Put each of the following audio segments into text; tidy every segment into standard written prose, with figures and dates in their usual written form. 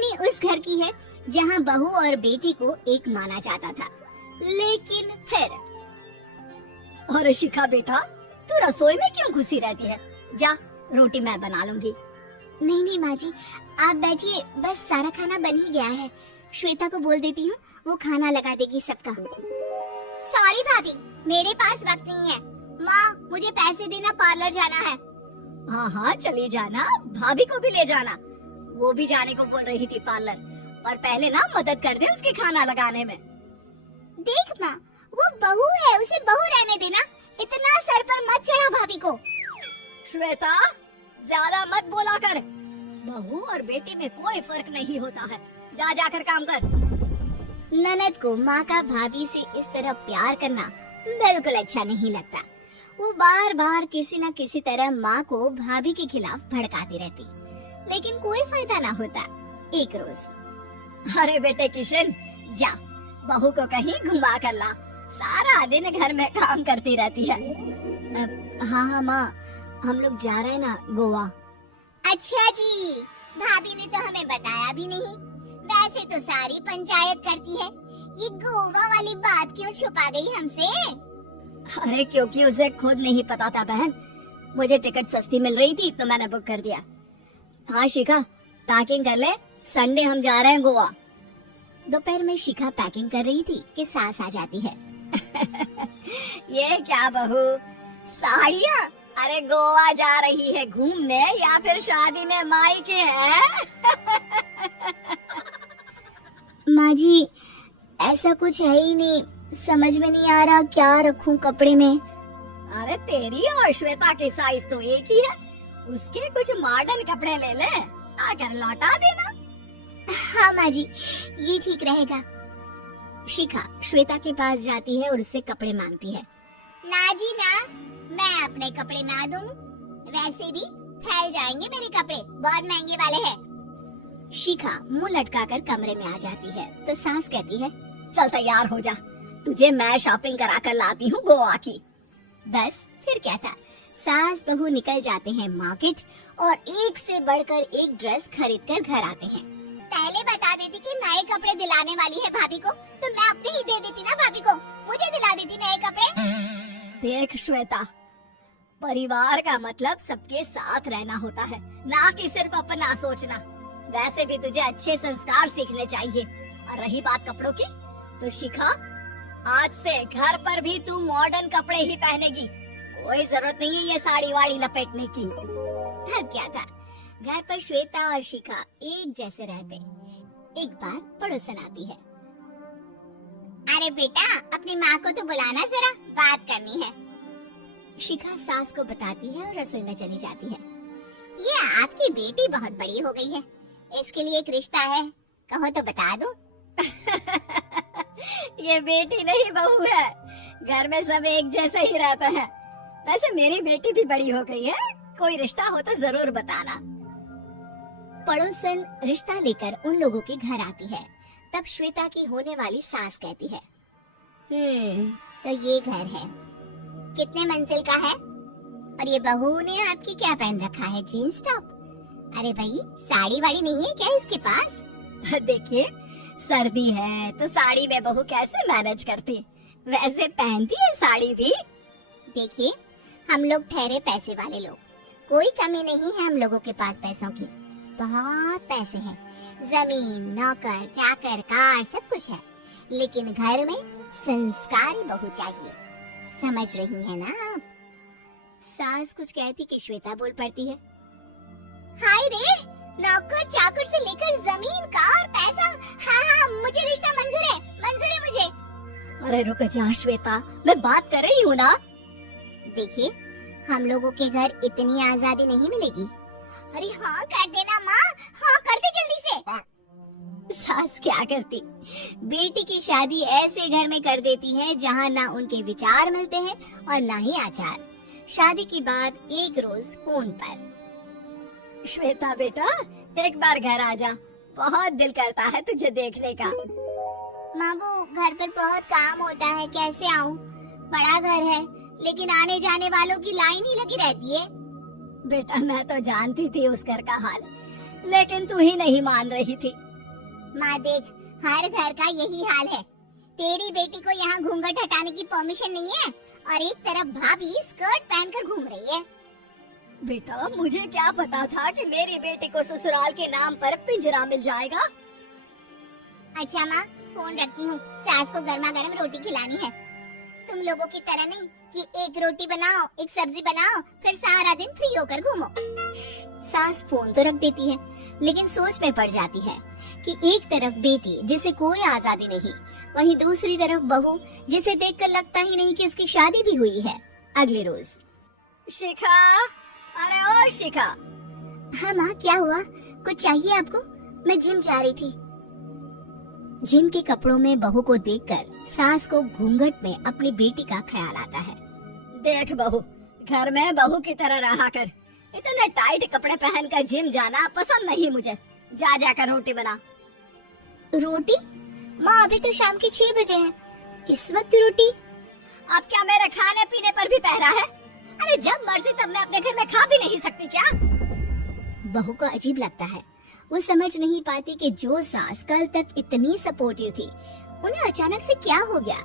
कहानी उस घर की है जहाँ बहू और बेटी को एक माना जाता था, लेकिन फिर। और शिखा बेटा, तू रसोई में क्यों घुसी रहती है? जा, रोटी मैं बना लूंगी। नहीं नहीं माँ जी, आप बैठिए, बस सारा खाना बन ही गया है। श्वेता को बोल देती हूँ, वो खाना लगा देगी सबका। सॉरी भाभी, मेरे पास वक्त नहीं है। माँ, मुझे पैसे देना, पार्लर जाना है। हाँ हाँ चली जाना, भाभी को भी ले जाना। वो भी जाने को बोल रही थी पार्लर, पर पहले ना मदद कर दे उसके खाना लगाने में। देख माँ, वो बहू है, उसे बहू रहने देना। इतना सर पर मत चढ़ा भाभी को। श्वेता, ज्यादा मत बोला कर। बहू और बेटी में कोई फर्क नहीं होता है। जा जाकर काम कर। ननद को माँ का भाभी से इस तरह प्यार करना बिल्कुल अच्छा नहीं लगता। वो बार बार किसी न किसी तरह माँ को भाभी के खिलाफ भड़काती रहती, लेकिन कोई फायदा ना होता। एक रोज, अरे बेटे किशन, जा बहू को कहीं घुमा कर ला। सारा दिन घर में काम करती रहती है। हाँ हाँ माँ, हम लोग जा रहे हैं ना गोवा। अच्छा जी, भाभी ने तो हमें बताया भी नहीं। वैसे तो सारी पंचायत करती है, ये गोवा वाली बात क्यों छुपा गई हमसे? अरे क्योंकि उसे खुद नहीं पता था बहन। मुझे टिकट सस्ती मिल रही थी तो मैंने बुक कर दिया। हाँ शिखा, पैकिंग कर ले, संडे हम जा रहे हैं गोवा। दोपहर में शिखा पैकिंग कर रही थी कि सास आ जाती है। ये क्या बहू, साड़ियाँ? अरे गोवा जा रही है घूमने या फिर शादी में मायके है? माँ जी, ऐसा कुछ है ही नहीं, समझ में नहीं आ रहा क्या रखूं कपड़े में। अरे तेरी और श्वेता की साइज तो एक ही है, उसके कुछ मॉडर्न कपड़े ले ले, आकर लौटा देना। हाँ माँ जी, ये ठीक रहेगा। शिखा श्वेता के पास जाती है और उससे कपड़े मांगती है। ना जी ना, मैं अपने कपड़े ना दूं, वैसे भी फैल जाएंगे मेरे कपड़े, बहुत महंगे वाले हैं। शिखा मुंह लटकाकर कमरे में आ जाती है तो सास कहती है, चल तैयार हो जा, तुझे मैं शॉपिंग करा कर लाती हूँ गोवा की। बस फिर क्या था, सास बहू निकल जाते हैं मार्केट और एक से बढ़कर एक ड्रेस खरीद कर घर आते हैं। पहले बता देती कि नए कपड़े दिलाने वाली है भाभी को, तो मैं अपने ही दे देती ना भाभी को, मुझे दिला देती नए कपड़े। देख श्वेता, परिवार का मतलब सबके साथ रहना होता है, ना कि सिर्फ अपना सोचना। वैसे भी तुझे अच्छे संस्कार सीखने चाहिए। और रही बात कपड़ों की, तो शिखा, आज से घर पर भी तू मॉडर्न कपड़े ही पहनेगी। कोई जरूरत नहीं है ये साड़ी वाड़ी लपेटने की। अब क्या था, घर पर श्वेता और शिखा एक जैसे रहते। एक बार पड़ोसन आती है। अरे बेटा, अपनी माँ को तो बुलाना जरा, बात करनी है। शिखा सास को बताती है और रसोई में चली जाती है। ये आपकी बेटी बहुत बड़ी हो गई है, इसके लिए एक रिश्ता है, कहो तो बता दूं। ये बेटी नहीं बहू है, घर में सब एक जैसा ही रहता है। वैसे मेरी बेटी भी बड़ी हो गई है, कोई रिश्ता हो तो जरूर बताना। पड़ोसन रिश्ता लेकर उन लोगों के घर आती है। तब श्वेता की होने वाली सास कहती है, तो ये घर है, कितने मंजिल का है? और ये बहू ने आपकी क्या पहन रखा है, जीन्स टॉप? अरे भाई, साड़ी वाड़ी नहीं है क्या इसके पास? देखिए, सर्दी है तो साड़ी में बहू कैसे मैनेज करती, वैसे पहनती है साड़ी भी। देखिए, हम लोग ठहरे पैसे वाले लोग, कोई कमी नहीं है हम लोगों के पास पैसों की, बहुत पैसे हैं, जमीन, नौकर, चाकर, कार, सब कुछ है, लेकिन घर में संस्कारी बहू चाहिए। समझ रही है ना आप? सास कुछ कहती कि श्वेता बोल पड़ती है, हाय रे, नौकर चाकर से लेकर जमीन, कार, पैसा, हाँ हाँ मुझे रिश्ता मंजूर है मुझे। अरे रुक जा श्वेता, मैं बात कर रही हूँ ना। देखिए, हम लोगों के घर इतनी आजादी नहीं मिलेगी। अरे हाँ कर देना माँ, हाँ कर दे जल्दी से। सास क्या करती, बेटी की शादी ऐसे घर में कर देती है जहाँ ना उनके विचार मिलते हैं और ना ही आचार। शादी की बात एक रोज फोन पर, श्वेता बेटा, एक बार घर आ जा, बहुत दिल करता है तुझे देखने का। माँ वो घर पर बहुत काम होता है, कैसे आऊँ? बड़ा घर है लेकिन आने जाने वालों की लाइन ही लगी रहती है। बेटा मैं तो जानती थी उस घर का हाल, लेकिन तू ही नहीं मान रही थी। माँ देख, हर घर का यही हाल है। तेरी बेटी को यहाँ घूंघट हटाने की परमिशन नहीं है और एक तरफ भाभी स्कर्ट पहनकर घूम रही है। बेटा मुझे क्या पता था कि मेरी बेटी को ससुराल के नाम पर पिंजरा मिल जाएगा। अच्छा माँ, फोन रखती हूँ, सास को गर्मा गर्म रोटी खिलानी है। तुम लोगों की तरह नहीं कि एक रोटी बनाओ, एक सब्जी बनाओ, फिर सारा दिन फ्री होकर घूमो। सास फोन तो रख देती है, लेकिन सोच में पड़ जाती है कि एक तरफ बेटी जिसे कोई आजादी नहीं, वहीं दूसरी तरफ बहू जिसे देखकर लगता ही नहीं कि उसकी शादी भी हुई है। अगले रोज। शिखा, अरे ओ शिखा। हाँ माँ, क्या हुआ? कुछ चाहिए आपको? मैं जिम जा रही थी। जिम के कपड़ों में बहू को देखकर सास को घूंघट में अपनी बेटी का ख्याल आता है। देख बहू, घर में बहू की तरह रहा कर। इतने टाइट कपड़े पहनकर जिम जाना पसंद नहीं मुझे। जा जाकर रोटी बना। रोटी? माँ अभी तो शाम के 6 बजे हैं, इस वक्त रोटी? अब क्या मेरे खाने पीने पर भी पहरा है? अरे जब मर्जी तब मैं अपने घर में खा भी नहीं सकती क्या? बहू को अजीब लगता है। वो समझ नहीं पाती कि जो सास कल तक इतनी सपोर्टिव थी, उन्हें अचानक से क्या हो गया।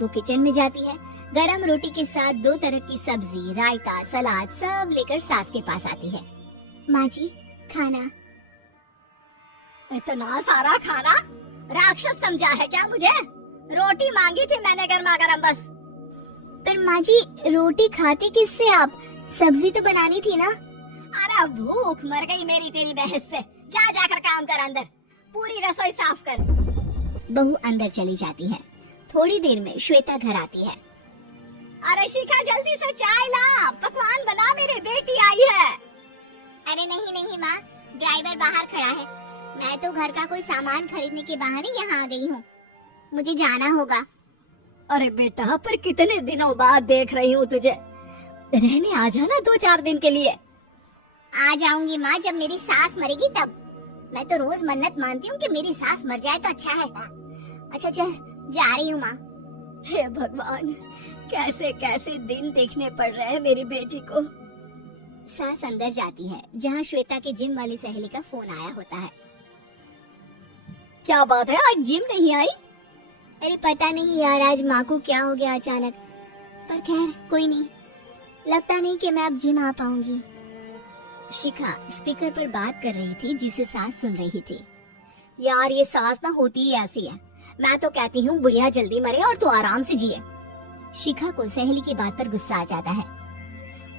वो किचन में जाती है, गरम रोटी के साथ 2 तरह की सब्जी, रायता, सलाद सब लेकर सास के पास आती है। माँ जी, खाना। इतना सारा खाना? राक्षस समझा है क्या मुझे? रोटी मांगी थी मैंने गर्मा गर्म बस। पर माँ जी, रोटी खाते किससे आप? सब्जी तो बनानी थी ना। अरे भूख मर गई मेरी तेरी बहस से। जा जाकर काम कर अंदर, पूरी रसोई साफ कर। बहू अंदर चली जाती है। थोड़ी देर में श्वेता घर आती है। अरे शिखा जल्दी से चाय ला, पकवान बना, मेरी बेटी आई है। अरे नहीं नहीं माँ, ड्राइवर बाहर खड़ा है। मैं तो घर का कोई सामान खरीदने के बहाने यहाँ आ गई हूँ, मुझे जाना होगा। अरे बेटा, पर कितने दिनों बाद देख रही हूँ तुझे, रहने आ जाना 2-4 दिन के लिए। आ जाऊंगी माँ, जब मेरी सास मरेगी तब। मैं तो रोज मन्नत मानती हूँ कि मेरी सास मर जाए तो अच्छा है। अच्छा चल, जा रही हूँ माँ। हे भगवान, कैसे कैसे दिन देखने पड़ रहे हैं मेरी बेटी को। सास अंदर जाती है, जहाँ श्वेता के जिम वाली सहेली का फोन आया होता है। क्या बात है, आज जिम नहीं आई? अरे पता नहीं यार, आज माँ को क्या हो गया अचानक। पर खैर कोई नहीं, लगता नहीं कि मैं अब जिम आ पाऊंगी। शिखा स्पीकर पर बात कर रही थी, जिसे सास सुन रही थी। यार ये सास ना होती ही ऐसी है। मैं तो कहती हूँ बुढ़िया जल्दी मरे और तू आराम से जिए। शिखा को सहेली की बात पर गुस्सा आ जाता है।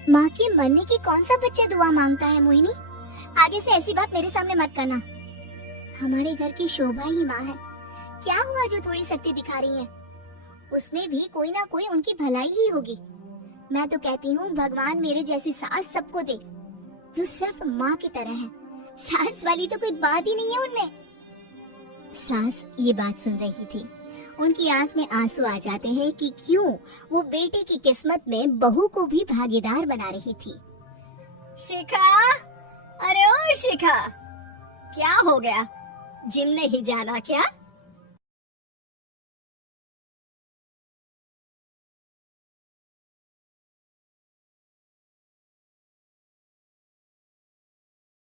माँ के मरने की कौन सा बच्चा दुआ मांगता है मोहिनी? आगे से ऐसी बात मेरे सामने मत करना। हमारे घर की शोभा ही माँ है। क्या हुआ जो थोड़ी शक्ति दिखा रही है? उसमें भी कोई ना कोई उनकी भलाई ही होगी। मैं तो कहती हूँ भगवान मेरे जैसी सास सबको दे, जो सिर्फ माँ की तरह है। सास वाली तो कोई बात ही नहीं है उनमें। सास ये बात सुन रही थी। उनकी आंख में आंसू आ जाते हैं कि क्यों वो बेटे की किस्मत में बहू को भी भागीदार बना रही थी। शिखा, अरे ओ शिखा, क्या हो गया? जिम नहीं जाना क्या?